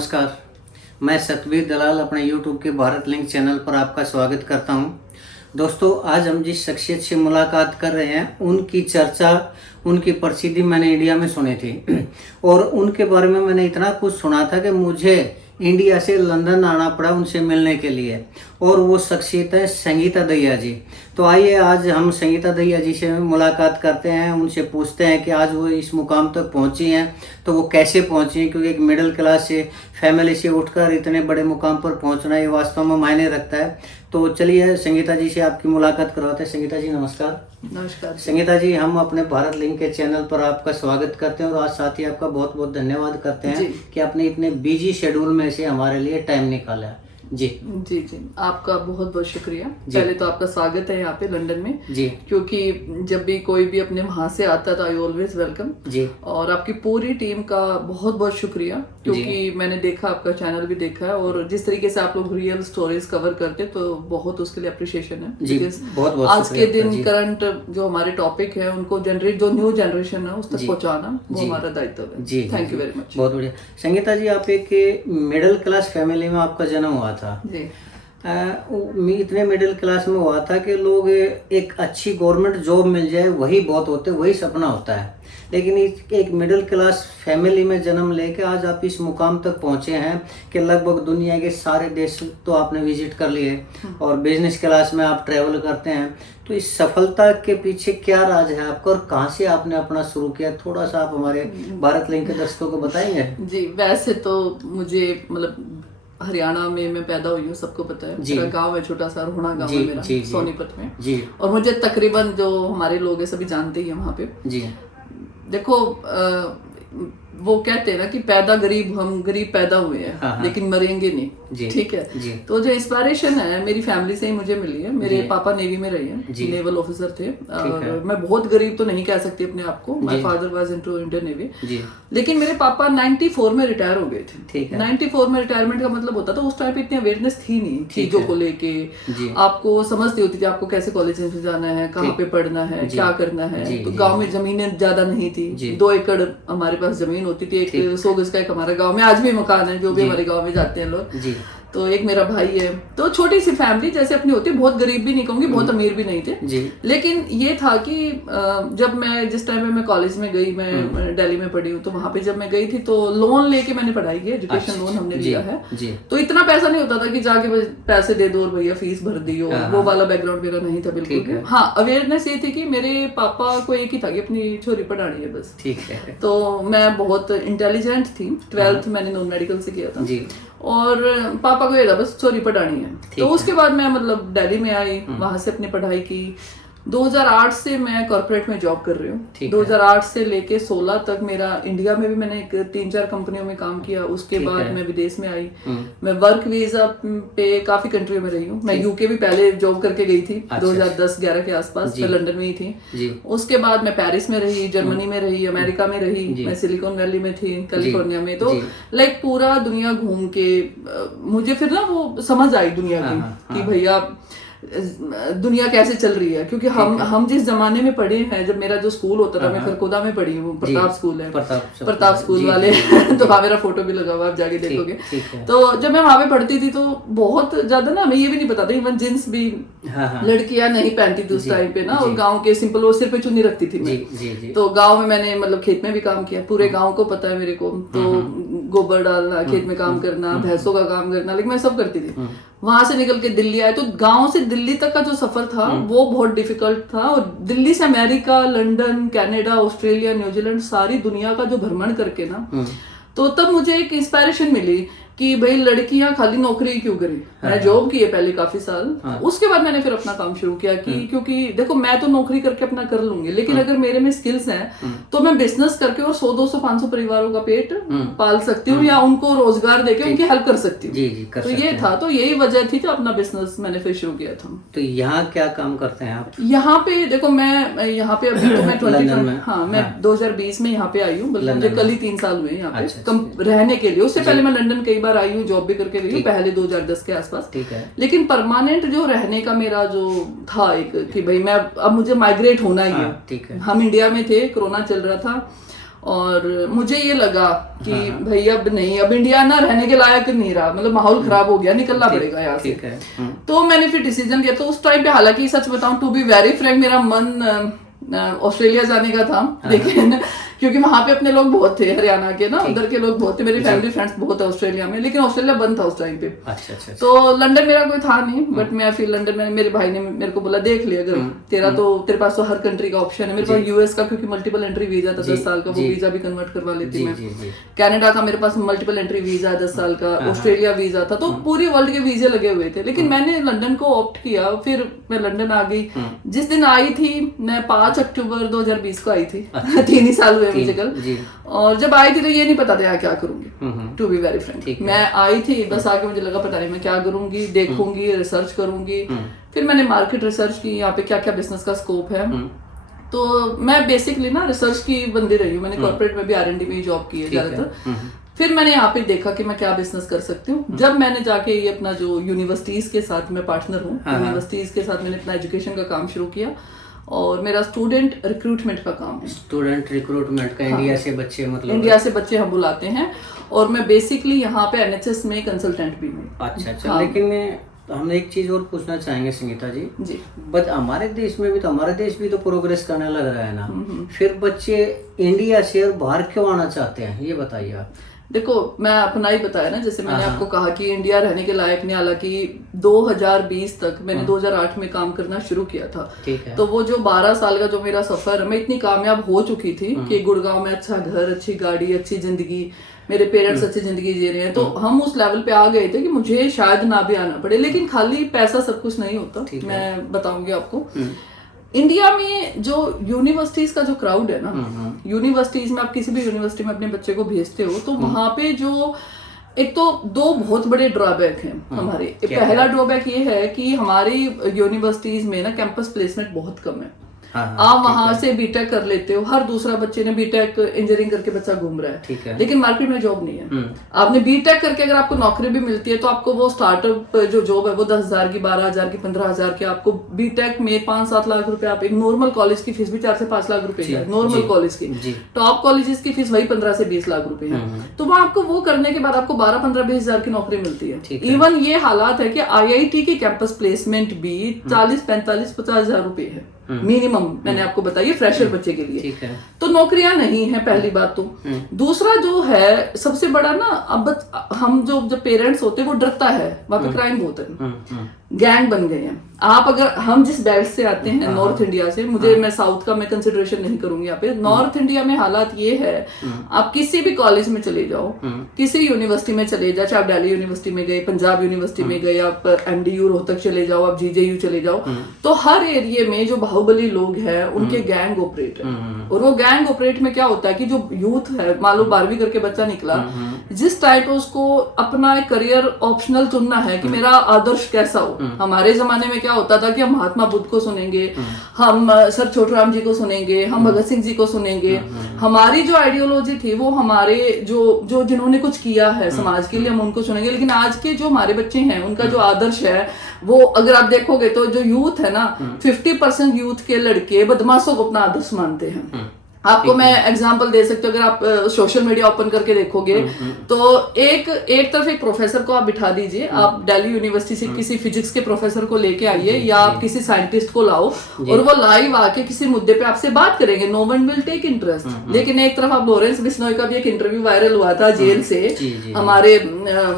नमस्कार। मैं सतबीर दलाल अपने YouTube के भारत लिंक चैनल पर आपका स्वागत करता हूं। दोस्तों, आज हम जिस शख्सियत से मुलाकात कर रहे हैं उनकी चर्चा, उनकी प्रसिद्धि मैंने इंडिया में सुनी थी और उनके बारे में मैंने इतना कुछ सुना था कि मुझे इंडिया से लंदन आना पड़ा उनसे मिलने के लिए। और वो शख्सियत है संगीता दहिया जी। तो आइए आज हम संगीता दहिया जी से मुलाकात करते हैं, उनसे पूछते हैं कि आज वो इस मुकाम तक पहुंची हैं तो वो कैसे पहुंची हैं, क्योंकि एक मिडिल क्लास से फैमिली से उठकर इतने बड़े मुकाम पर पहुंचना ये वास्तव में मायने रखता है। तो चलिए संगीता जी से आपकी मुलाकात करवाते हैं। संगीता जी नमस्कार। नमस्कार संगीता जी, हम अपने भारत लिंक के चैनल पर आपका स्वागत करते हैं और आज साथ ही आपका बहुत बहुत धन्यवाद करते हैं कि आपने इतने बिजी शेड्यूल में से हमारे लिए टाइम निकाला है। जी जी जी, आपका बहुत बहुत शुक्रिया। पहले तो आपका स्वागत है यहाँ पे लंदन में जी, क्योंकि जब भी कोई भी अपने वहां से आता था आई ऑलवेज वेलकम जी। और आपकी पूरी टीम का बहुत बहुत शुक्रिया, क्योंकि मैंने देखा, आपका चैनल भी देखा है और जिस तरीके से आप लोग रियल स्टोरीज कवर करते तो बहुत उसके लिए अप्रिशिएशन है जी, बहुत बहुत आज के दिन करंट जो हमारे टॉपिक है उनको जो न्यू जनरेशन है उस तक पहुंचाना वो हमारा दायित्व है। जी, थैंक यू वेरी मच। बहुत बढ़िया। संगीता जी, आप एक मिडिल क्लास फैमिली में आपका जन्म हुआ था। जी इतने मिडिल क्लास में हुआ था कि लोग एक अच्छी गवर्नमेंट जॉब मिल जाए वही बहुत होते, वही सपना होता है। लेकिन एक मिडिल क्लास फैमिली में जन्म लेके आज आप इस मुकाम तक पहुंचे हैं कि लगभग दुनिया के सारे देश तो आपने विजिट कर लिए और बिजनेस क्लास में आप ट्रैवल करते हैं। तो इस सफलता के पीछे क्या राज है आपका और कहाँ से आपने अपना शुरू किया, थोड़ा सा आप हमारे भारत लिंक के दर्शकों को बताएंगे? जी, वैसे तो मुझे मतलब हरियाणा में मैं पैदा हुई हूँ, सबको पता है। मेरा गांव है, छोटा सा रोहना गांव है मेरा, सोनीपत में जी। और मुझे तकरीबन जो हमारे लोग हैं सभी जानते ही हैं वहाँ पे जी। देखो वो कहते हैं ना कि पैदा गरीब, हम गरीब पैदा हुए हैं लेकिन मरेंगे नहीं, ठीक है। तो जो इंस्पिरेशन है मेरी फैमिली से ही मुझे मिली है। मेरे पापा नेवी में रहे हैं, नेवल ऑफिसर थे और मैं बहुत गरीब तो नहीं कह सकती अपने आप को। My father was into Indian navy, लेकिन मेरे पापा 94 में रिटायर हो गए थे। 94 में रिटायरमेंट का मतलब होता था उस टाइम पे इतनी अवेयरनेस थी नहीं चीजों को लेके, आपको समझ नहीं होती थी आपको कैसे कॉलेज में जाना है, कहाँ पे पढ़ना है, क्या करना है। तो गाँव में जमीनें ज्यादा नहीं थी, 2 एकड़ हमारे पास जमीन होती थी, एक 100 गज का एक हमारा गांव में आज भी मकान है, जो भी हमारे गांव में जाते हैं लोग। तो एक मेरा भाई है, तो छोटी सी फैमिली जैसे अपनी होती है, बहुत गरीब भी नहीं कहूंगी, बहुत अमीर भी नहीं थे। लेकिन ये था कि जब मैं जिस टाइम में मैं कॉलेज में गई, मैं दिल्ली में पढ़ी हूँ, तो वहां पे जब मैं गई थी तो लोन लेके मैंने पढ़ाई की, एजुकेशन लोन हमने लिया है। तो इतना पैसा नहीं होता था कि जाके पैसे दे दो और भैया फीस भर दी हो, वो वाला बैकग्राउंड मेरा नहीं था बिल्कुल। हाँ, अवेयरनेस ये थी कि मेरे पापा को एक ही था कि अपनी छोरी पढ़ानी है बस, ठीक है। तो मैं बहुत इंटेलिजेंट थी, 12th मैंने नॉन मेडिकल से किया था और पापा को ये था बस छोरी पढ़ानी है। तो उसके बाद मैं मतलब दिल्ली में आई, वहां से अपनी पढ़ाई की। 2008 से मैं कॉर्पोरेट में जॉब कर रही हूँ। 2008 से लेके 16 तक मेरा इंडिया में भी मैंने 3-4 कंपनियों में काम किया। उसके बाद मैं विदेश में आई। मैं वर्क वीजा पे काफी कंट्रियों में रही हूँ। मैं यूके भी पहले जॉब करके गई थी, 2010-11 के आसपास मैं लंदन में ही थी। उसके बाद मैं पेरिस में रही, जर्मनी में रही, अमेरिका में रही, मैं सिलिकॉन वैली में थी, कैलिफोर्निया में। तो लाइक पूरा दुनिया घूम के मुझे फिर ना वो समझ आई दुनिया की कि भैया दुनिया कैसे चल रही है। क्योंकि हम जिस जमाने में पढ़े हैं, जब मेरा जो स्कूल होता था, मैं खरकोदा में पढ़ी हूँ, प्रताप स्कूल है, प्रताप स्कूल वाले तो वहाँ मेरा फोटो भी लगा हुआ, आप जाके देखोगे। तो जब मैं वहां पे पढ़ती थी तो बहुत ज्यादा ना हमें ये भी नहीं पता था, इवन जींस भी लड़कियां नहीं पहनती थी उस टाइम पे ना, और गाँव के सिंपल वो सिर पे चुन्नी रखती थी मैं। तो गाँव में मैंने मतलब खेत में भी काम किया, पूरे गाँव को पता है मेरे को। तो गोबर डालना, खेत में काम करना, भैंसों का काम करना, लेकिन मैं सब करती थी। वहां से निकल के दिल्ली आए, तो गांव से दिल्ली तक का जो सफर था वो बहुत डिफिकल्ट था। और दिल्ली से America, London, Canada, Australia, New Zealand, सारी दुनिया का जो भ्रमण करके ना, तो तब मुझे एक इंस्पिरेशन मिली कि भाई लड़कियां खाली नौकरी क्यों करें। मैं जॉब की है पहले काफी साल, उसके बाद मैंने फिर अपना काम शुरू किया कि क्योंकि देखो मैं तो नौकरी करके अपना कर लूंगी, लेकिन अगर मेरे में स्किल्स हैं तो मैं बिजनेस करके और 100-200-500 परिवारों का पेट पाल सकती हूँ या उनको रोजगार देके उनकी हेल्प कर सकती हूँ। तो ये था, तो यही वजह थी तो अपना बिजनेस मैंने फिर शुरू किया था। तो यहाँ क्या काम करते हैं आप? यहाँ पे देखो मैं यहाँ पे अभी तो मैं 2020 में यहाँ पे आई हूँ, मुझे कल ही 3 साल हुए यहाँ पे रहने के लिए। उससे पहले मैं लंदन कई बार आई हूँ, जॉब भी करके गई हूँ, पहले 2010 के आसपास। लेकिन परमानेंट जो रहने का मेरा जो था एक कि भाई मैं अब मुझे माइग्रेट होना ही है। हम इंडिया में थे, कोरोना चल रहा था और मुझे ये लगा कि भाई अब नहीं, अब इंडिया ना रहने के लायक नहीं रहा, मतलब माहौल खराब हो गया, निकलना पड़ेगा यहाँ से। तो मैंने फिर डिसीजन लिया। तो उस टाइम पे, हालांकि सच बताऊं टू बी वेरी फ्रैंक, मेरा मन ऑस्ट्रेलिया जाने का था, लेकिन क्योंकि वहां पे अपने लोग बहुत थे हरियाणा के ना, उधर के लोग बहुत थे, मेरी फैमिली फ्रेंड्स बहुत है ऑस्ट्रेलिया में, लेकिन ऑस्ट्रेलिया बंद था उस टाइम पे। अच्छा। तो लंदन मेरा कोई था नहीं, बट मैं फिर लंदन में, मेरे भाई ने मेरे को बोला देख लिया अगर तेरे पास तो हर कंट्री का ऑप्शन है। मेरे पास यूएस का क्योंकि मल्टीपल एंट्री वीजा था 10 साल का, वो वीजा भी कन्वर्ट करवा लेती मैं। कनाडा का मेरे पास मल्टीपल एंट्री वीजा 10 साल का, ऑस्ट्रेलिया वीजा था, तो पूरी वर्ल्ड के वीजे लगे हुए थे, लेकिन मैंने लंदन को ऑप्ट किया। फिर मैं लंदन आ गई। जिस दिन आई थी मैं 5 अक्टूबर 2020 को आई थी, 3 ही साल हुए मुझे कल। और जब आई थी तो ये नहीं पता था क्या करूंगी, टू बी वेरी फ्रैंक। मैं आई थी बस, आके मुझे लगा पता नहीं मैं क्या करूंगी, देखूंगी, रिसर्च करूंगी। फिर मैंने मार्केट रिसर्च की, यहाँ पे क्या क्या बिजनेस का स्कोप है। तो मैं बेसिकली ना रिसर्च की बंदी रही हूँ, मैंने कॉर्पोरेट में भी R&D में जॉब की है ज्यादातर। फिर मैंने यहाँ पे देखा कि मैं क्या बिजनेस कर सकती हूँ। जब मैंने जाके ये अपना जो यूनिवर्सिटीज के साथ मैं पार्टनर हूँ, यूनिवर्सिटीज के साथ मैंने अपना एजुकेशन का काम शुरू किया, और मेरा स्टूडेंट रिक्रूटमेंट का काम है। स्टूडेंट रिक्रूटमेंट का इंडिया से बच्चे, मतलब इंडिया से बच्चे हम बुलाते हैं, और मैं बेसिकली यहाँ पे NHS में कंसल्टेंट भी हूँ। अच्छा। लेकिन हम एक चीज और पूछना चाहेंगे संगीता जी, बट हमारे देश में भी तो, हमारा देश भी तो प्रोग्रेस करने लग रहा है ना, फिर बच्चे इंडिया से और बाहर क्यों आना चाहते हैं, ये बताइए आप। देखो, मैं अपना ही बताया ना, जैसे मैंने आपको कहा कि इंडिया रहने के लायक नहीं, हालांकि 2020 तक मैंने 2008 में काम करना शुरू किया था। तो वो जो 12 साल का जो मेरा सफर है, मैं इतनी कामयाब हो चुकी थी कि गुड़गांव में अच्छा घर, अच्छी गाड़ी, अच्छी जिंदगी, मेरे पेरेंट्स अच्छी जिंदगी जी रहे हैं। तो हम उस लेवल पे आ गए थे कि मुझे शायद ना भी आना पड़े, लेकिन खाली पैसा सब कुछ नहीं होता। मैं बताऊंगी आपको, इंडिया में जो यूनिवर्सिटीज का जो क्राउड है ना, यूनिवर्सिटीज में आप किसी भी यूनिवर्सिटी में अपने बच्चे को भेजते हो, तो वहां पे जो एक तो 2 बहुत बड़े ड्रॉबैक हैं हमारे। पहला ड्रॉबैक ये है कि हमारी यूनिवर्सिटीज में ना कैंपस प्लेसमेंट बहुत कम है। आप वहां से बीटेक कर लेते हो, हर दूसरा बच्चे ने बीटेक इंजीनियरिंग करके बच्चा घूम रहा है, लेकिन मार्केट में जॉब नहीं है। आपने बीटेक करके अगर आपको नौकरी भी मिलती है तो आपको वो स्टार्टअप जो जॉब है वो 10,000 की, 12,000 की, 15,000 की। आपको बीटेक में 5-7 लाख रुपए, आप एक नॉर्मल कॉलेज की फीस भी 4 से 5 लाख रुपए है, नॉर्मल कॉलेज की। टॉप कॉलेजेस की फीस वही 15 से 20 लाख रुपए है। तो वहां आपको वो करने के बाद आपको 12-15-20,000 की नौकरी मिलती है। इवन ये हालात है कि IIT की कैंपस प्लेसमेंट भी 40-45-50,000 रुपए है मिनिमम, मैंने आपको बताइए फ्रेशर बच्चे के लिए। तो नौकरियां नहीं है, पहली बात तो। दूसरा जो है सबसे बड़ा ना, अब हम जो पेरेंट्स होते हैं वो डरता है, वहां पे क्राइम बहुत है, गैंग बन गए हैं। आप अगर, हम जिस बेल्ट से आते हैं नॉर्थ इंडिया से, मैं साउथ का मैं कंसिडरेशन नहीं करूंगी यहाँ पे। नॉर्थ इंडिया में हालात ये है, आप किसी भी कॉलेज में चले जाओ, किसी यूनिवर्सिटी में चले जाओ, चाहे आप दिल्ली यूनिवर्सिटी में गए, पंजाब यूनिवर्सिटी में गए, आप MDU रोहतक चले जाओ, आप GJU चले जाओ, तो हर एरिया में जो बाहुबली लोग हैं उनके गैंग ऑपरेट है। और वो गैंग ऑपरेट में क्या होता है कि जो यूथ है, मान लो 12वीं करके बच्चा निकला, जिस टाइप उसको अपना एक करियर ऑप्शनल चुनना है कि मेरा आदर्श कैसा हो। हमारे जमाने में क्या होता था कि हम महात्मा बुद्ध को सुनेंगे, हम सर छोटूराम जी को सुनेंगे, हम भगत सिंह जी को सुनेंगे। हमारी जो आइडियोलॉजी थी वो हमारे जो जिन्होंने कुछ किया है समाज के लिए, हम उनको सुनेंगे। लेकिन आज के जो हमारे बच्चे हैं उनका जो आदर्श है वो, अगर आप देखोगे तो जो यूथ है ना, 50% यूथ के लड़के बदमाशों को अपना आदर्श मानते हैं। आपको मैं एग्जांपल दे सकती हूँ, अगर आप सोशल मीडिया ओपन करके देखोगे तो एक तरफ एक प्रोफेसर को आप बिठा दीजिए, आप दिल्ली यूनिवर्सिटी से किसी फिजिक्स के प्रोफेसर को लेके आइए, या आप किसी साइंटिस्ट को लाओ, और वो लाइव आके किसी मुद्दे पे आपसे बात करेंगे, no one will take interest. लेकिन एक तरफ आप लॉरेंस बिश्नोई का भी एक इंटरव्यू वायरल हुआ था जेल से, हमारे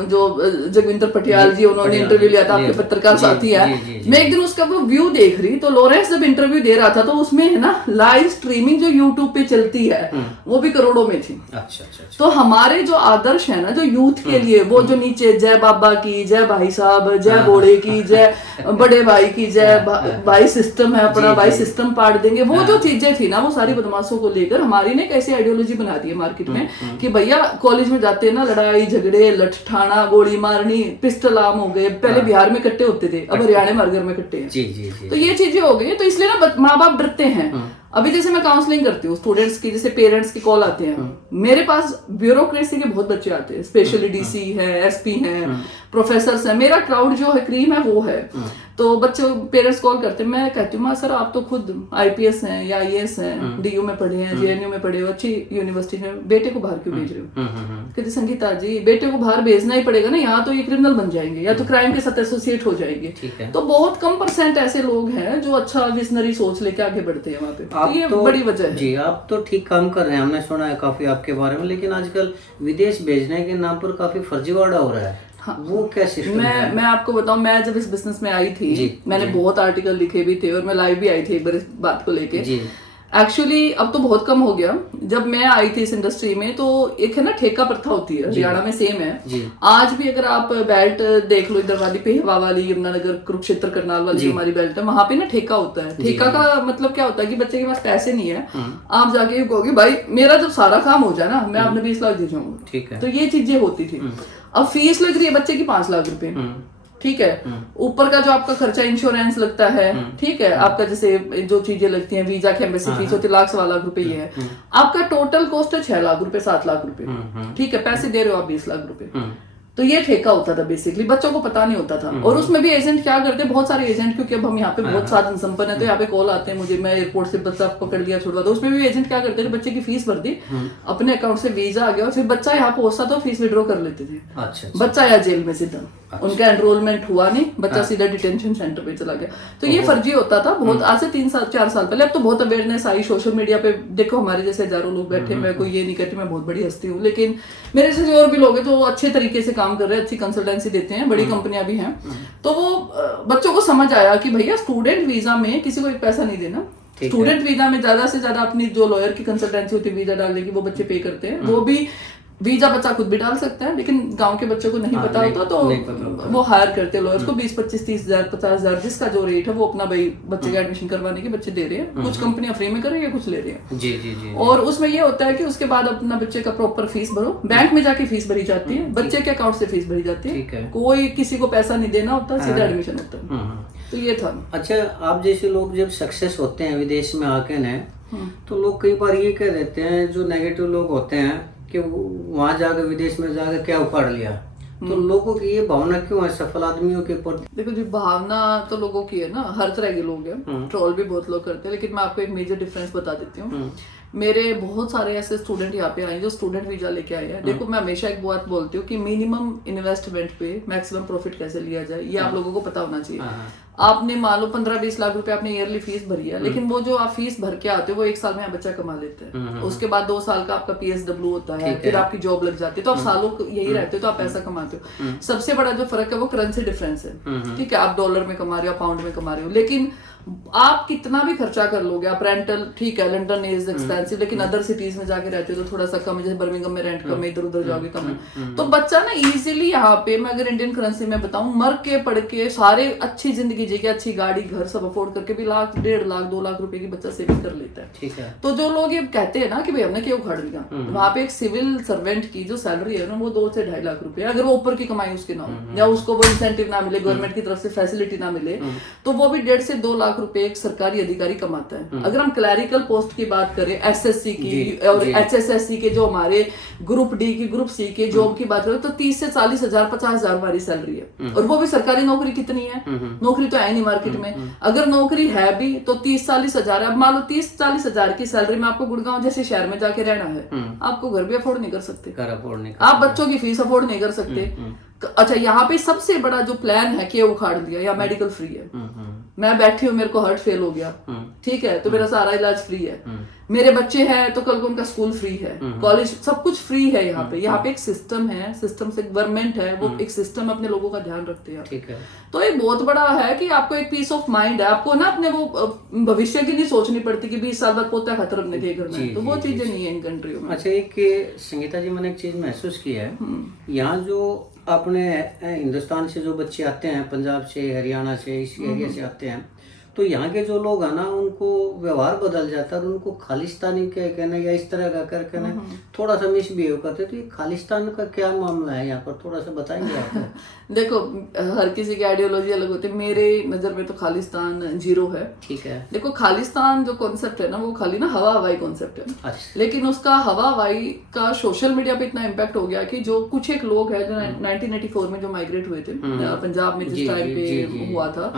जो जगविंदर पटियाल जी, उन्होंने इंटरव्यू लिया था, आपके पत्रकार साथी है। मैं एक दिन उसका वो व्यू देख रही, तो लॉरेंस जब इंटरव्यू दे रहा था तो उसमें है ना लाइव स्ट्रीमिंग जो यूट्यूब पे चलती है वो भी करोड़ों में थी। अच्छा। तो हमारे जो आदर्श है ना, जो यूथ के लिए, वो जो नीचे जय बाबा की, जय भाई साहब, जय बोड़े की, जय बड़े भाई की, जय भाई सिस्टम है अपना, भाई सिस्टम पाड़ देंगे, वो जो चीजें थी ना, वो सारी बदमाशों को लेकर हमारी ने कैसी आइडियोलॉजी बना दी है मार्केट में कि भैया कॉलेज में जाते हैं ना, लड़ाई झगड़े, लठठाना, गोली मारनी, पिस्टल आम हो गए। पहले बिहार में कट्टे होते थे, अब हरियाणा में हर घर में कट्टे हैं। तो ये चीजें हो गई, तो इसलिए ना माँ बाप डरते हैं। अभी जैसे मैं काउंसलिंग करती हूँ स्टूडेंट्स की, जैसे पेरेंट्स की कॉल आते हैं, मेरे पास ब्यूरोक्रेसी के बहुत बच्चे आते हैं, स्पेशली डीसी है, एसपी है, प्रोफेसर है, मेरा क्राउड जो है क्रीम है वो है। तो बच्चे पेरेंट्स कॉल करते हैं, मैं कहती हूँ सर आप तो खुद आईपीएस हैं या आईएएस हैं, डीयू में पढ़े हैं, जेएनयू में पढ़े हो, अच्छी यूनिवर्सिटी में, बेटे को बाहर क्यों भेज रहे हो? कहते संगीता जी बेटे को बाहर भेजना ही पड़ेगा ना, यहाँ तो ये क्रिमिनल बन जाएंगे या तो क्राइम के साथ एसोसिएट हो जाएंगे। तो बहुत कम % ऐसे लोग हैं जो अच्छा विजनरी सोच लेके आगे बढ़ते हैं वहाँ पे। तो ये बड़ी वजह है। जी आप तो ठीक काम कर रहे हैं, हमने सुना है काफी आपके बारे में, लेकिन आजकल विदेश भेजने के नाम पर काफी फर्जीवाड़ा हो रहा है। हाँ, वो क्या सिस्टम है? मैं आपको बताऊं, मैं जब इस बिजनेस में आई थी मैंने बहुत आर्टिकल लिखे भी थे और मैं लाइव भी आई थी एक बार इस बात को लेके। एक्चुअली अब तो बहुत कम हो गया, जब मैं आई थी इस इंडस्ट्री में तो एक है ना ठेका प्रथा होती है, हरियाणा में सेम है। आज भी अगर आप बेल्ट देख लो इधर वाली पे हवा वाली यमुनानगर कुरुक्षेत्र करनाल वाली जो हमारी बेल्ट है, वहां पे ना ठेका होता है। ठेका का मतलब क्या होता है कि बच्चे के पास पैसे नहीं है, आप जाके कहोगे भाई मेरा जब सारा काम हो जाए ना मैं आपने 20 लाख दे जाऊंगा। तो ये चीजें होती थी। अब फीस लग रही है बच्चे की 5 लाख रुपए, ठीक है, ऊपर का जो आपका खर्चा इंश्योरेंस लगता है, ठीक है, आपका जैसे जो चीजें लगती हैं वीजा की एम्बेसी फीस होती है, लाख सवा लाख रुपए ये है, आपका टोटल कॉस्ट है 6 लाख रुपए 7 लाख रुपए, ठीक है, पैसे दे रहे हो आप 20 लाख रुपए। तो ये ठेका होता था बेसिकली, बच्चों को पता नहीं होता था। और उसमें भी एजेंट क्या करते हैं, बहुत सारे एजेंट, क्योंकि अब हम यहाँ पे बहुत साधन संपन्न है तो यहाँ पे कॉल आते हैं मुझे, मैं एयरपोर्ट से बच्चा पकड़ लिया छुड़वा दो, उसमें भी एजेंट क्या करते थे, बच्चे की फीस भर दी, अपने अकाउंट से वीजा आ गया और फिर बच्चा यहाँ पहुंचता तो फीस विड्रॉ कर लेते थे। बच्चा या जेल में सीधा, उनका एनरोलमेंट हुआ नहीं, बच्चा सीधा डिटेंशन सेंटर पे चला गया। तो ये फर्जी होता था बहुत, आज से 3-4 साल पहले। अब तो बहुत अवेयरनेस आई सोशल मीडिया पे, देखो हमारे जैसे हजारों लोग बैठे, मैं कोई ये नहीं कहती मैं बहुत बड़ी हस्ती हूँ, लेकिन मेरे जैसे और भी लोग हैं जो अच्छे तरीके से काम कर रहे हैं, अच्छी कंसल्टेंसी देते हैं, बड़ी कंपनियां भी हैं। तो वो बच्चों को समझ आया कि भैया स्टूडेंट वीजा में किसी को एक पैसा नहीं देना, स्टूडेंट वीजा में ज्यादा से ज्यादा अपनी जो लॉयर की कंसल्टेंसी होती है वीजा डालने की वो बच्चे पे करते हैं, वो भी वीजा बच्चा खुद भी डाल सकता है, लेकिन गांव के बच्चों को नहीं पता होता तो वो हायर करते हैं लॉयर्स को, 20-25-30 हज़ार 50 हज़ार जिसका जो रेट है वो अपना भाई बच्चे का एडमिशन करवाने के बच्चे दे रहे हैं। कुछ कंपनियां फ्री में कर रही है, कुछ ले रही है। जी। और उसमें ये होता है कि उसके बाद अपना बच्चे का प्रॉपर फीस भरो, बैंक में जाके फीस भरी जाती है, बच्चे के अकाउंट से फीस भरी जाती है, कोई किसी को पैसा नहीं देना होता, सीधा एडमिशन होता है। तो ये था। अच्छा, आप जैसे लोग जब सक्सेस होते हैं विदेश में आके न, तो लोग कई बार ये कह देते हैं, जो नेगेटिव लोग होते हैं कि वहां जाकर विदेश में जाकर क्या उखाड़ लिया, तो लोगों की ये भावना क्यों है सफल आदमियों के ऊपर? देखो जी, भावना तो लोगों की है ना, हर तरह के लोग हैं, ट्रोल भी बहुत लोग करते हैं, लेकिन मैं आपको एक मेजर डिफरेंस बता देती हूँ। मेरे बहुत सारे ऐसे स्टूडेंट यहाँ पे आए जो स्टूडेंट वीजा लेके आए हैं। देखो मैं हमेशा एक बात बोलती हूँ कि मिनिमम इन्वेस्टमेंट पे मैक्सिमम प्रॉफिट कैसे लिया जाए ये आप लोगों को पता होना चाहिए। आपने मान लो 15-20 लाख रुपए आपने ईयरली फीस भरी है, लेकिन वो जो आप फीस भर के आते हो वो 1 साल में यहाँ बच्चा कमा लेते हैं, उसके बाद 2 साल का आपका PSW होता है, फिर आपकी जॉब लग जाती है, तो आप सालों यही रहते हो तो आप पैसा कमाते हो। सबसे बड़ा जो फर्क है वो करेंसी डिफरेंस है, ठीक है, आप डॉलर में कमा रहे हो, पाउंड में कमा रहे हो, लेकिन आप कितना भी खर्चा कर लोगे, आप रेंटल, ठीक है लंदन इज एक्सपेंसिव, लेकिन अदर सिटीज में जाके रहते हो तो थोड़ा सा कम है, जैसे बर्मिंघम में रेंट कम है, इधर उधर जाओगे कम है। तो बच्चा ना इजीली यहाँ पे, मैं अगर इंडियन करेंसी में बताऊं, मर के पढ़ के सारे अच्छी जिंदगी जी के, अच्छी गाड़ी घर सब अफोर्ड करके भी 1 लाख 1.5 लाख 2 लाख रुपए की बच्चा सेविंग कर लेता है। ठीक है। तो जो लोग ये कहते हैं ना कि भाई हमने क्यों उखाड़ लिया, वहां पे एक सिविल सर्वेंट की जो सैलरी है ना वो 2 से 2.5 लाख रुपए, अगर वो ऊपर की कमाई उसके ना हो या उसको वो इंसेंटिव ना मिले, गवर्नमेंट की तरफ से फैसिलिटी ना मिले, तो वो भी 1.5 से 2 लाख रुपए एक सरकारी अधिकारी कमाता है। अगर हम क्लैरिकल पोस्ट की बात करें, SSC की और HSSC के जो हमारे ग्रुप D की, ग्रुप C के जॉब की बात करें, तो 30 से 40 हजार 50 हजार हमारी सैलरी है। और वो भी सरकारी नौकरी कितनी है, नौकरी तो है नहीं मार्केट में, अगर नौकरी है भी तो 30-40 हजार। अब मान लो 30-40 हजार की सैलरी में आपको गुड़गांव जैसे शहर में जाके रहना है, आपको घर भी अफोर्ड नहीं कर सकते, आप बच्चों की फीस अफोर्ड नहीं कर सकते। अच्छा, यहाँ पे सबसे बड़ा जो प्लान है कि उखाड़ दिया या मेडिकल फ्री है, मैं बैठी हूँ, मेरे को हार्ट फेल हो गया, ठीक है, तो मेरा सारा इलाज फ्री है, मेरे बच्चे हैं तो कल को उनका स्कूल फ्री है, कॉलेज सब कुछ फ्री है। यहाँ पे एक सिस्टम है, सिस्टम से गवर्नमेंट है, वो एक सिस्टम अपने लोगों का ध्यान रखते हैं, ठीक है। तो एक बहुत बड़ा है कि आपको एक पीस ऑफ माइंड है, आपको ना अपने वो भविष्य की नहीं सोचनी पड़ती कि 20 साल बाद पोता खातर अपने के घर में, तो वो चीजें नहीं है इन कंट्रियों में। अच्छा, एक संगीता जी मैंने एक चीज महसूस की है, यहाँ जो अपने हिंदुस्तान से जो बच्चे आते हैं, पंजाब से, हरियाणा से, इस एरिया से आते हैं, तो यहाँ के जो लोग है ना उनको व्यवहार बदल जाता है और उनको खालिस्तानी क्या कहना या इस तरह का कर कहना थोड़ा सा मिसबिहेव करते। तो ये खालिस्तान का क्या मामला है यहाँ पर, थोड़ा सा बताएंगे आप? देखो, हर किसी की आइडियोलॉजी अलग होती है। मेरे नजर में तो खालिस्तान जीरो है। ठीक है। देखो, खालिस्तान जो कॉन्सेप्ट है ना, वो खाली ना हवा हवाई कॉन्सेप्ट है। अच्छा। लेकिन उसका हवा हवाई का सोशल मीडिया पे इतना इम्पैक्ट हो गया कि जो कुछ एक लोग हैं जो 1984 में जो माइग्रेट हुए थे पंजाब में, जिस टाइम पे हुआ था,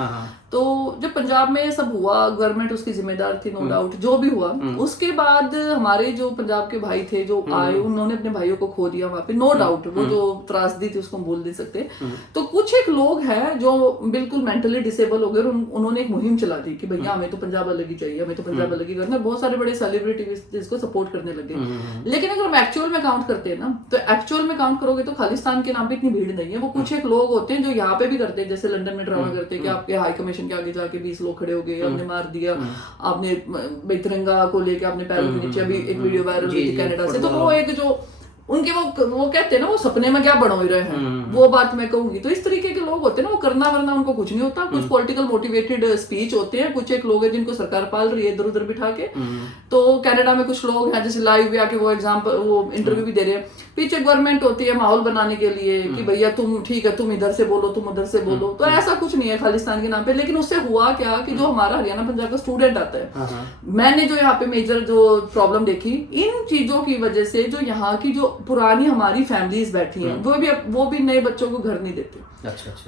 तो जब पंजाब में ये सब हुआ, गवर्नमेंट उसकी जिम्मेदार थी, नो डाउट, जो भी हुआ। उसके बाद हमारे जो पंजाब के भाई थे जो आए, उन्होंने अपने भाइयों को खो दिया वहां पे, नो डाउट। वो जो त्रासदी थी उसको हम भूल नहीं सकते। तो कुछ एक लोग हैं जो बिल्कुल मेंटली डिसेबल हो गए, उन्होंने एक मुहिम चला दी कि भैया हमें तो पंजाब अलग ही चाहिए, हमें तो पंजाब अलग ही करना है। बहुत सारे बड़े सेलिब्रिटी इसको सपोर्ट करने लगे। लेकिन अगर हम एक्चुअल में काउंट करते हैं ना, तो एक्चुअल में काउंट करोगे तो खालिस्तान के नाम पे इतनी भीड़ नहीं है। वो कुछ एक लोग होते हैं जो यहाँ पे भी करते हैं, जैसे लंदन में ड्रामा करते हैं कि आपके हाई कमीशन के आगे जाके 20 लोग खड़े हो गए, आपने मार दिया, आपने तिरंगा को लेके अपने पैरों के नीचे। अभी एक वीडियो वायरल हुई थी कनाडा से, तो वो एक जो उनके वो कहते हैं ना, वो सपने में क्या बनो ही रहे हैं, वो बात मैं कहूंगी। तो इस तरीके के लोग होते हैं ना, वो करना वरना उनको कुछ नहीं होता। कुछ पॉलिटिकल मोटिवेटेड स्पीच होते हैं, कुछ एक लोग हैं जिनको सरकार पाल रही है इधर उधर बिठा के। तो कनाडा में कुछ लोग हैं जैसे लाइव भी आके वो एग्जाम्पल, वो इंटरव्यू भी दे रहे हैं। पीछे गवर्नमेंट होती है माहौल बनाने के लिए कि भैया तुम ठीक है, तुम इधर से बोलो, तुम उधर से बोलो। तो ऐसा कुछ नहीं है खालिस्तान के नाम पे। लेकिन उससे हुआ क्या कि जो हमारा हरियाणा पंजाब का स्टूडेंट आता है, मैंने जो यहाँ पे मेजर जो प्रॉब्लम देखी इन चीजों की वजह से, जो यहाँ की जो पुरानी हमारी फैमिलीज बैठी हैं, वो भी नए बच्चों को घर नहीं देते।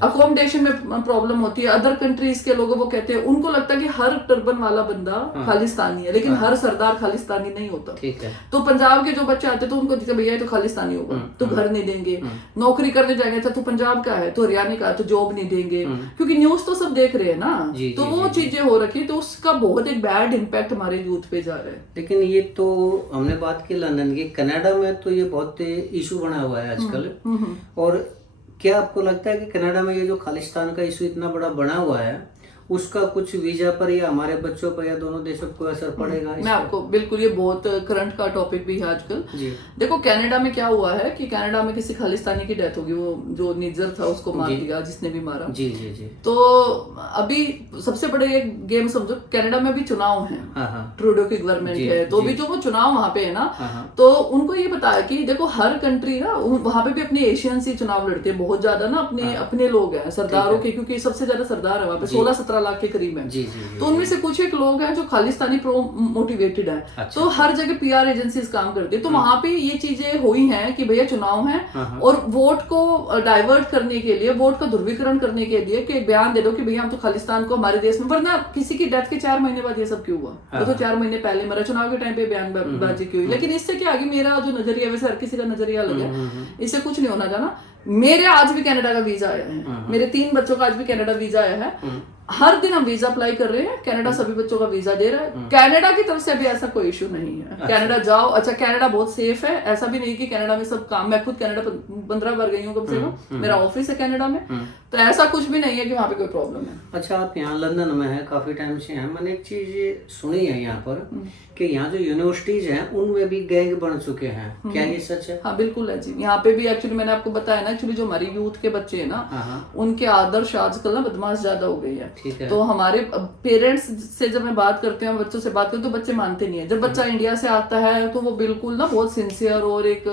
अकोमोडेशन में प्रॉब्लम होती है। अदर कंट्रीज के लोग वो कहते हैं, उनको लगता है कि हर टर्बन वाला बंदा खालिस्तानी है, लेकिन हर सरदार खालिस्तानी नहीं होता। ठीक है। तो पंजाब के जो बच्चे आते तो उनको भैया ये तो खालिस्तानी होगा, तो घर नहीं देंगे। नौकरी करने जाएंगे तो पंजाब का है, तो हरियाणा का है, तो जॉब नहीं देंगे, क्योंकि न्यूज तो सब देख रहे हैं ना। तो वो चीजें हो रखी, तो उसका बहुत एक बैड इम्पैक्ट हमारे यूथ पे जा रहा है। लेकिन ये तो हमने बात की लंदन की, कनाडा में तो ये बहुत इशू बना हुआ है आजकल। और क्या आपको लगता है कि कनाडा में ये जो खालिस्तान का इशू इतना बड़ा बना हुआ है, उसका कुछ वीजा पर या हमारे बच्चों पर या दोनों देशों को असर पड़ेगा? मैं आपको बिल्कुल, ये बहुत करंट का टॉपिक भी है आजकल। देखो, कनाडा में क्या हुआ है कि कनाडा में किसी खालिस्तानी की डेथ होगी, वो जो निजर था उसको मार दिया, जिसने भी मारा। जी जी जी। तो अभी सबसे बड़े एक गेम समझो, कनाडा में भी चुनाव है, ट्रूडो की गवर्नमेंट है, तो अभी जो वो चुनाव वहां पे है ना, तो उनको ये पता है कि देखो हर कंट्री ना वहां पे भी अपने एशियन से चुनाव लड़ते हैं बहुत ज्यादा ना, अपने लोग हैं सरदारों के, क्योंकि सबसे ज्यादा सरदार है वहां पे, 16-17 लाख के करीब है। तो उनमें से कुछ एक लोग हैं जो खालिस्तानी प्रो मोटिवेटेड है। अच्छा, तो हर जगह पीआर एजेंसीज काम करती है। तो वहां पे ये चीजें हुई हैं कि भैया चुनाव है और वोट को डाइवर्ट करने के लिए, वोट का ध्रुवीकरण करने के लिए कि बयान दे दो कि भैया हम तो खालिस्तान को हमारे देश में, वरना किसी की डेथ के 4 महीने बाद ये सब क्यों हुआ? वो तो 4 महीने पहले मरा, चुनाव के टाइम पे बयानबाजी क्यों हुई? लेकिन इससे क्या आगे मेरा जो नजरिया, वैसे हर किसी का नजरिया अलग है, इससे कुछ नहीं होना जाना। मेरे आज भी कनाडा का वीजा आया है, मेरे 3 बच्चों का आज भी कनाडा वीजा आया है। हर दिन हम वीजा अप्लाई कर रहे हैं, कनाडा सभी बच्चों का वीजा दे रहा है। कनाडा की तरफ से अभी ऐसा कोई इशू नहीं है। कनाडा जाओ, अच्छा कनाडा बहुत सेफ है, ऐसा भी नहीं कि कनाडा में सब काम, मैं खुद कनाडा 15 बार गई हूँ कम से कम, मेरा ऑफिस है कनाडा में, तो ऐसा कुछ भी नहीं है कि वहाँ पे कोई प्रॉब्लम है। अच्छा, आप यहाँ लंदन में है, काफी टाइम से हैं, मैंने एक चीज सुनी है यहाँ पर कि यहाँ जो यूनिवर्सिटीज हैं उनमें भी गैंग बन चुके हैं, क्या ये सच है? हाँ बिल्कुल है जी। यहाँ पे भी एक्चुअली मैंने आपको बताया ना, एक्चुअली जो हमारी यूथ के बच्चे हैं ना, उनके आदर्श आजकल ना बदमाश ज्यादा हो गई है। ठीक है। तो हमारे पेरेंट्स से जब मैं बात करती हूँ, बच्चों से बात करती हूँ, तो बच्चे मानते नहीं है। जब बच्चा इंडिया से आता है तो वो बिल्कुल ना बहुत सिंसियर और एक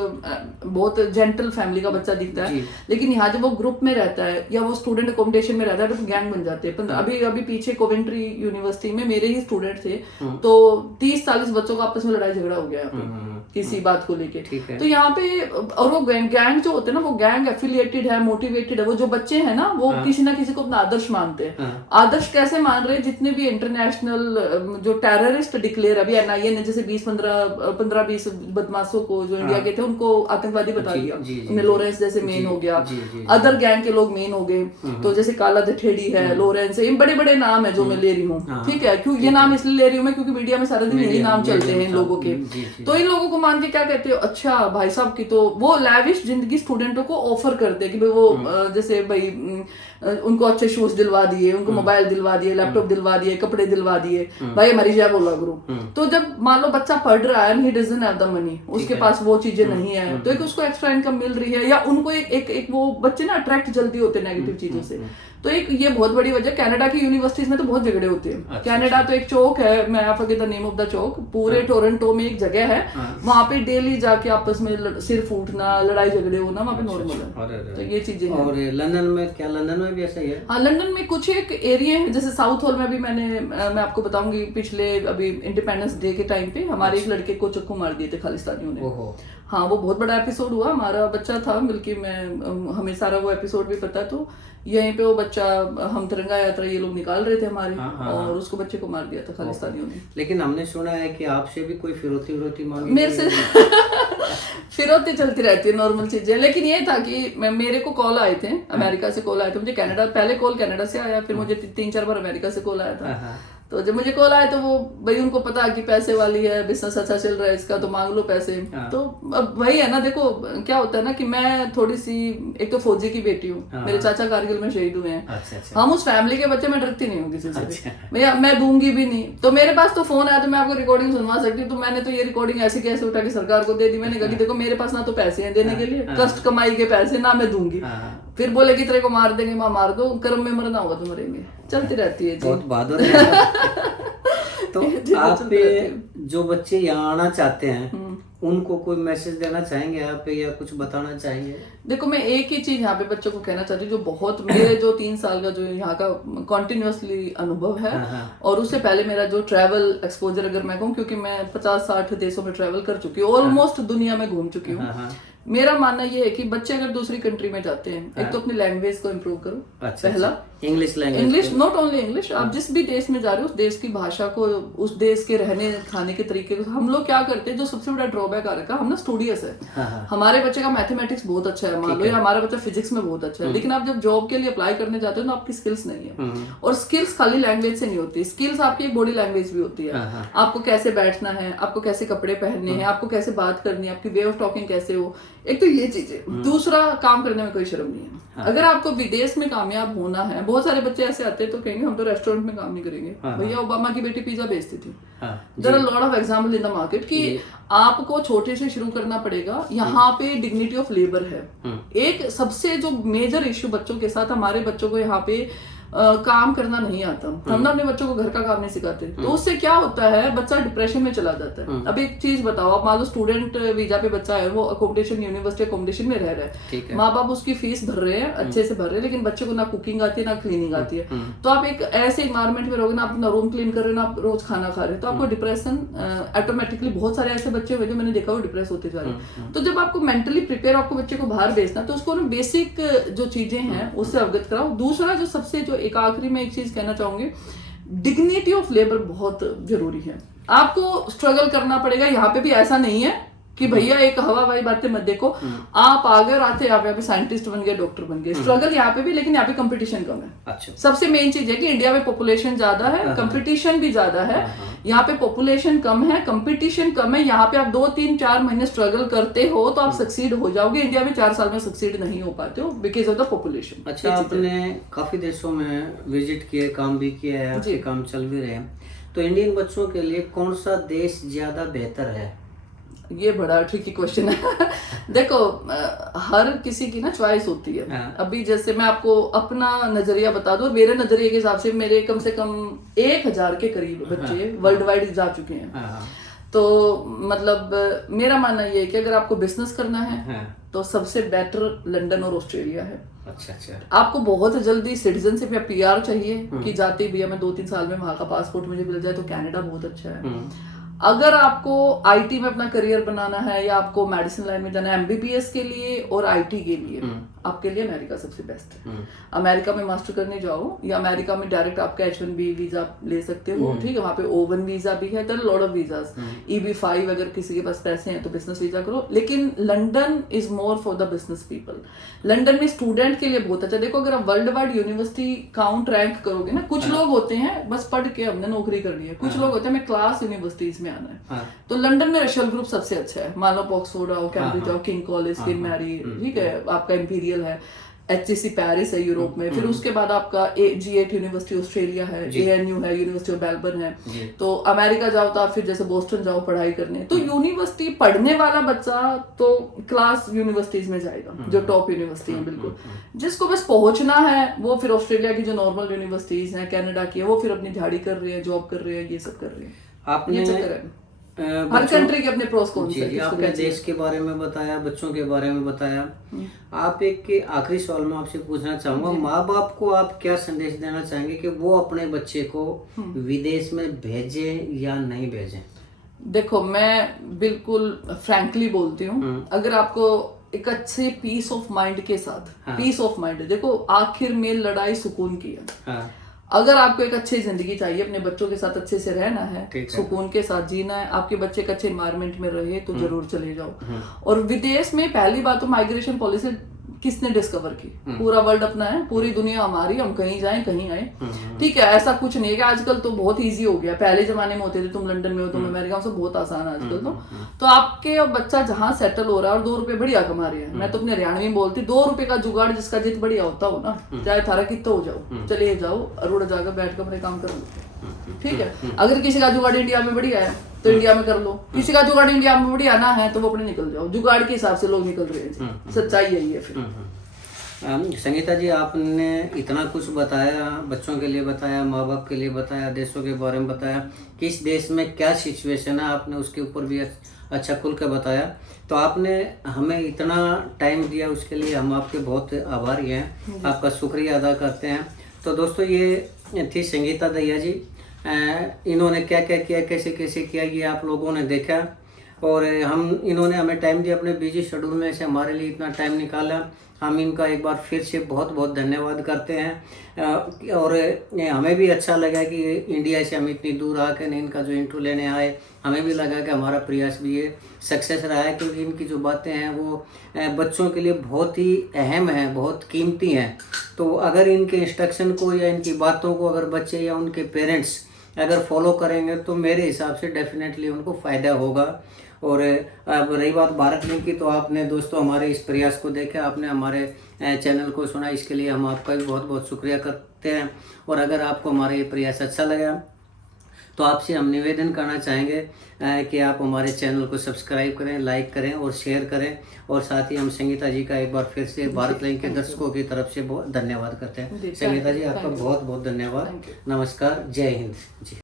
बहुत जेंटल फैमिली का बच्चा दिखता है, लेकिन यहाँ जब वो ग्रुप में रहता है या वो स्टूडेंट अकोमोडेशन में रहता है तो गैंग बन जाते हैं। अभी पीछे कोवेंट्री यूनिवर्सिटी में मेरे ही स्टूडेंट थे, तो 30-40 बच्चों का आपस में लड़ाई झगड़ा हो गया किसी बात को लेके। तो यहाँ पे, और वो गैंग जो होते हैं ना, वो गैंग एफिलिएटेड है, मोटिवेटेड है। वो जो बच्चे हैं ना, वो किसी ना किसी को अपना आदर्श मानते हैं। आदर्श कैसे मान रहे हैं? जितने भी इंटरनेशनल जो टेररिस्ट डिक्लेयर, अभी एनआईए ने जैसे 15-20 बदमाशों को जो इंडिया के थे उनको आतंकवादी बता दिया, उन्हें लॉरेंस जैसे मेन हो गया, अदर गैंग के लोग मेन हो गए। तो जैसे काला दठेड़ी है, लॉरेंस है, ये बड़े बड़े नाम है जो मैं ले रही हूँ। ठीक है, क्यों ये नाम इसलिए ले रही हूँ मैं, क्योंकि मीडिया में सारा दिन यही नाम चलते हैं इन लोगों के। तो इन लोगों को मान के क्या कहते हो, अच्छा भाई साहब की तो वो लैविश जिंदगी स्टूडेंटों को ऑफर करते हैं कि भाई वो जैसे भाई उनको अच्छे शूज दिलवा दिए, उनको मोबाइल दिलवा दिए, लैपटॉप दिलवा दिए, कपड़े दिलवा दिए, भाई हमारी जय बोला गुरु। तो जब मान लो बच्चा पढ़ रहा है, he doesn't have the money, उसके पास वो चीजें नहीं है, तो एक उसको एक्स्ट्रा इनकम मिल रही है, या उनको एक वो बच्चे ना अट्रैक्ट जल्दी होते हैं नेगेटिव चीजों से, तो एक ये बहुत बड़ी वजह। कनाडा की यूनिवर्सिटीज में तो बहुत झगड़े होते हैं। कनाडा तो एक चौक है, मैं I forget the name of the chowk, पूरे टोरंटो में एक जगह है, वहां पे डेली जाके आपस में सिर फूटना, लड़ाई झगड़े होना वहाँ पे नॉर्मल है। तो ये चीजें हैं। और लंदन में क्या, लंदन में भी ऐसा ही है? हाँ, लंदन में कुछ एक एरिया है, जैसे साउथ हॉल में भी मैं आपको बताऊंगी, पिछले अभी इंडिपेंडेंस डे के टाइम पे हमारे एक लड़के को चक्कू मार दिए थे खालिस्तानियों ने। हाँ, वो बहुत बड़ा एपिसोड हुआ, हमारा बच्चा था, बल्कि हमें सारा वो एपिसोड भी पता है। तो यहीं पे वो बच्चा, हम तिरंगा यात्रा ये लोग निकाल रहे थे हमारे, और उसको बच्चे को मार दिया था खालिस्तानियों ने। लेकिन हमने सुना है कि आपसे भी कोई फिरौती मांगी मेरे से फिरौती चलती रहती है, नॉर्मल चीजें। लेकिन ये था कि मेरे को कॉल आए थे, अमेरिका से कॉल आए थे मुझे, कनाडा, पहले कॉल कनाडा से आया, फिर मुझे 3-4 बार अमेरिका से कॉल आया था। तो जब मुझे कॉल आया तो वो भाई उनको पता कि पैसे वाली है, बिजनेस अच्छा चल रहा है इसका, तो मांग लो पैसे। तो अब वही है ना, देखो क्या होता है ना कि मैं थोड़ी सी, एक तो फौजी की बेटी हूँ, मेरे चाचा कारगिल में शहीद हुए हैं। हम उस फैमिली के बच्चे, मैं डरती नहीं हूँ किसी से भैया, मैं दूंगी भी नहीं। तो मेरे पास तो फोन आया तो मैं आपको रिकॉर्डिंग सुनवा सकती हूँ। तो मैंने तो ये रिकॉर्डिंग ऐसे कैसे उठा के सरकार को दे दी। मैंने कहा कि देखो मेरे पास ना तो पैसे हैं देने के लिए, कष्ट कमाई के पैसे, ना मैं दूंगी। फिर बोले कि तेरे को मार देंगे, माँ मार दो, कर्म में मरना होगा तो मरेंगे। चलती रहती है, बहुत बहादुर है। तो आप जो बच्चे यहाँ आना चाहते हैं उनको कोई मैसेज देना चाहेंगे आप, या कुछ बताना चाहेंगे? देखो, मैं एक ही चीज यहाँ पे बच्चों को कहना चाहती हूँ, जो बहुत मेरे जो 3 साल का जो यहाँ का कॉन्टिन्यूसली अनुभव है, और उससे पहले मेरा जो ट्रैवल एक्सपोजर अगर मैं कहूँ, क्योंकि मैं 50-60 देशों में ट्रैवल कर चुकी हूँ, ऑलमोस्ट दुनिया में घूम चुकी हूँ। मेरा मानना ये है कि बच्चे अगर दूसरी कंट्री में जाते हैं, एक तो अपनी लैंग्वेज को इम्प्रूव करो। पहला English language, English, not only English, आप जिस भी देश में जा रहे हो उस देश की भाषा को, उस देश के रहने खाने के तरीके को। हम लोग क्या करते हैं, जो सबसे बड़ा ड्रॉबैक आ रखा, हम ना स्टूडियस है। हमारे बच्चे का मैथमेटिक्स बहुत अच्छा है, मान लो, या हमारा बच्चा फिजिक्स में बहुत अच्छा है, लेकिन आप जब जॉब के लिए अप्लाई करने जाते हो ना, आपकी स्किल्स नहीं है। और स्किल्स खाली लैंग्वेज से नहीं होती, स्किल्स आपकी एक बॉडी लैंग्वेज भी होती है। आपको कैसे बैठना है, आपको कैसे कपड़े पहनने हैं, आपको कैसे बात करनी है, आपकी वे ऑफ टॉकिंग कैसे हो। एक तो ये चीजें, दूसरा काम करने में कोई शर्म नहीं है। अगर आपको विदेश में कामयाब होना है, बहुत सारे बच्चे ऐसे आते हैं तो कहेंगे हम तो रेस्टोरेंट में काम नहीं करेंगे। भैया, ओबामा की बेटी पिज्जा बेचती थी। There are lot of example in the market कि आपको छोटे से शुरू करना पड़ेगा। यहाँ पे डिग्निटी ऑफ लेबर है। एक सबसे जो मेजर इश्यू बच्चों के साथ, हमारे बच्चों को यहाँ पे काम करना नहीं आता, हम ना अपने बच्चों को घर का काम नहीं सिखाते। तो उससे क्या होता है, बच्चा डिप्रेशन में चला जाता है। अब एक चीज बताओ, आप मान लो स्टूडेंट वीजा पे बच्चा है, वो अकोमोडेशन, यूनिवर्सिटी अकोमोडेशन में रह रहा है, माँ बाप उसकी फीस भर रहे हैं, अच्छे से भर रहे हैं, लेकिन बच्चे को ना कुकिंग आती है ना क्लीनिंग आती है। तो आप एक ऐसे इन्वायरमेंट में रहोगे ना, आप रूम क्लीन कर रहे हो ना, आप रोज खाना खा रहे हो, तो आपको डिप्रेशन ऑटोमेटिकली, बहुत सारे ऐसे बच्चे हुए जो मैंने देखा वो डिप्रेस होते जा रहे हैं। तो जब आपको मेंटली प्रिपेयर, आपको बच्चे को बाहर भेजना, तो उसको बेसिक जो चीजें हैं उससे अवगत कराओ। दूसरा जो सबसे, जो एक आखिरी में एक चीज कहना चाहूंगी, डिग्निटी ऑफ लेबर बहुत जरूरी है। आपको स्ट्रगल करना पड़ेगा। यहाँ पे भी ऐसा नहीं है कि भैया एक हवाबाई बातें मत देखो, आप आगे आते आप यहाँ पे साइंटिस्ट बन गए, डॉक्टर बन गए, स्ट्रगल यहाँ पे भी, लेकिन यहाँ पे कंपटीशन कम है। अच्छा। सबसे मेन चीज है कि इंडिया में पॉपुलेशन ज्यादा है, कंपटीशन भी ज्यादा है। यहाँ पे पॉपुलेशन कम है, कंपटीशन कम है। यहाँ पे आप 2-3-4 महीने स्ट्रगल करते हो तो आप सक्सीड हो जाओगे। इंडिया में 4 साल में सक्सीड नहीं हो पाते हो बिकॉज ऑफ द पॉपुलेशन। अच्छा, आपने काफी देशों में विजिट किए, काम भी किया है, आपके काम चल भी रहे हैं, तो इंडियन बच्चों के लिए कौन सा देश ज्यादा बेहतर है? ये बड़ा ट्रिकी क्वेश्चन है। देखो, हर किसी की ना चॉइस होती है। अभी जैसे मैं आपको अपना नजरिया बता दूं, मेरे नजरिए के हिसाब से मेरे कम से कम 1000 के करीब बच्चे वर्ल्ड वाइड जा चुके हैं। तो मतलब मेरा मानना ये है कि अगर आपको बिजनेस करना है तो सबसे बेटर लंदन और ऑस्ट्रेलिया है। अच्छा। आपको बहुत जल्दी सिटीजनशिप या पीआर चाहिए कि जाते भैया मैं 2-3 साल में वहां का पासपोर्ट मुझे मिल जाए, तो कनाडा बहुत अच्छा है। अगर आपको आईटी में अपना करियर बनाना है या आपको मेडिसिन लाइन में जाना है, एमबीबीएस के लिए और आईटी के लिए, आपके लिए अमेरिका सबसे बेस्ट है। अमेरिका में मास्टर करने जाओ, या अमेरिका में डायरेक्ट आपका H1B वीजा ले सकते हो, ठीक है। वहाँ पे O1 वीजा भी है, लॉट ऑफ वीजास, EB5 अगर किसी के पास पैसे हैं तो बिजनेस वीजा करो। लेकिन London is more for the business people. London में स्टूडेंट के लिए बहुत अच्छा। देखो, अगर आप world wide university count rank करोगे ना, कुछ लोग होते हैं बस पढ़ के हमने नौकरी करनी है, कुछ लोग होते हैं हमें क्लास यूनिवर्सिटीज में आना है। तो लंदन में रशल ग्रुप सबसे अच्छा है। मान लो ऑक्सफोर्ड आओ, कैम्ब्रिज आओ, किंग कॉलेज, किंग मैरी, ठीक है, आपका इंपीरियल है। HEC पेरिस है यूरोप में, फिर उसके बाद आपका G8 यूनिवर्सिटी ऑस्ट्रेलिया है, ANU है, यूनिवर्सिटी ऑफ मेलबर्न है। तो अमेरिका जाओ तो आप फिर जैसे बोस्टन जाओ पढ़ाई करने, तो यूनिवर्सिटी पढ़ने वाला बच्चा तो क्लास यूनिवर्सिटीज में जाएगा, जो टॉप यूनिवर्सिटी है बिल्कुल। जिसको बस पहुंचना है वो फिर ऑस्ट्रेलिया की जो नॉर्मल यूनिवर्सिटीज हैं, कनाडा की है, वो फिर अपनी दिहाड़ी कर रहे हैं, जॉब कर रहे हैं, ये सब कर रहे हैं। आपने हर कंट्री के अपने प्रोस कौन से, आपने देश के बारे में बताया, बच्चों के बारे में बताया। आप एक के आखिरी सवाल में आपसे पूछना चाहूंगा, माँ बाप को आप क्या संदेश देना चाहेंगे कि वो अपने बच्चे को विदेश में भेजें या नहीं भेजें? देखो, मैं बिल्कुल फ्रैंकली बोलती हूँ, अगर आपको एक अच्छे पीस ऑफ माइंड के साथ, पीस ऑफ माइंड, देखो आखिर में लड़ाई सुकून की है। अगर आपको एक अच्छी जिंदगी चाहिए, अपने बच्चों के साथ अच्छे से रहना है, सुकून के साथ जीना है, आपके बच्चे एक अच्छे एनवायरनमेंट में रहे, तो जरूर चले जाओ। और विदेश में पहली बात तो माइग्रेशन पॉलिसी किसने डिस्कवर की? पूरा वर्ल्ड अपना है, पूरी दुनिया हमारी, हम कहीं जाएं कहीं आए, ठीक है, ऐसा कुछ नहीं है कि आजकल तो बहुत इजी हो गया। पहले जमाने में होते थे तुम लंदन में हो, तुम अमेरिका में, सब बहुत आसान है आजकल तो आपके बच्चा जहां सेटल हो रहा है और 2 रुपए बढ़िया कमा रहे हैं, मैं तो अपने हरियाणवी में बोलती, 2 रुपए का जुगाड़ जिसका जित बढ़िया होता हो ना, चाहे थारा कितना हो जाओ, चले जाओ अरुण जाकर बैठ कर अपने काम कर लो, ठीक है। अगर किसी का जुगाड़ इंडिया में बढ़िया है तो इंडिया में कर लो, किसी का जुगाड़ इंडिया में बढ़िया ना है तो वो अपने निकल जाओ। जुगाड़ के हिसाब से लोग निकल रहे हैं, सच्चाई यही है। फिर संगीता जी, आपने इतना कुछ बताया, बच्चों के लिए बताया, माँ बाप के लिए बताया, देशों के बारे में बताया, किस देश में क्या सिचुएशन है, आपने उसके ऊपर भी अच्छा खुल कर बताया। तो आपने हमें इतना टाइम दिया, उसके लिए हम आपके बहुत आभारी हैं, आपका शुक्रिया अदा करते हैं। तो दोस्तों, ये थी संगीता दहिया जी। इन्होंने क्या क्या किया, कैसे कैसे किया, ये आप लोगों ने देखा। और इन्होंने हमें टाइम दिया, अपने बिजी शेड्यूल में से हमारे लिए इतना टाइम निकाला। हम इनका एक बार फिर से बहुत बहुत धन्यवाद करते हैं। और हमें भी अच्छा लगा कि इंडिया से हम इतनी दूर आकर इनका जो इंटरव्यू लेने आए, हमें भी लगा कि हमारा प्रयास भी ये सक्सेस रहा है, क्योंकि इनकी जो बातें हैं वो बच्चों के लिए बहुत ही अहम हैं, बहुत कीमती हैं। तो अगर इनके इंस्ट्रक्शन को या इनकी बातों को अगर बच्चे या उनके पेरेंट्स अगर फॉलो करेंगे तो मेरे हिसाब से डेफिनेटली उनको फ़ायदा होगा। और अब रही बात भारत लिंक की, तो आपने दोस्तों हमारे इस प्रयास को देखा, आपने हमारे चैनल को सुना, इसके लिए हम आपका भी बहुत बहुत शुक्रिया करते हैं। और अगर आपको हमारा ये प्रयास अच्छा लगा तो आपसे हम निवेदन करना चाहेंगे कि आप हमारे चैनल को सब्सक्राइब करें, लाइक करें और शेयर करें। और साथ ही हम संगीता जी का एक बार फिर से भारत लिंक के दर्शकों की तरफ से बहुत धन्यवाद करते हैं। संगीता जी, आपका बहुत बहुत धन्यवाद। नमस्कार, जय हिंद जी।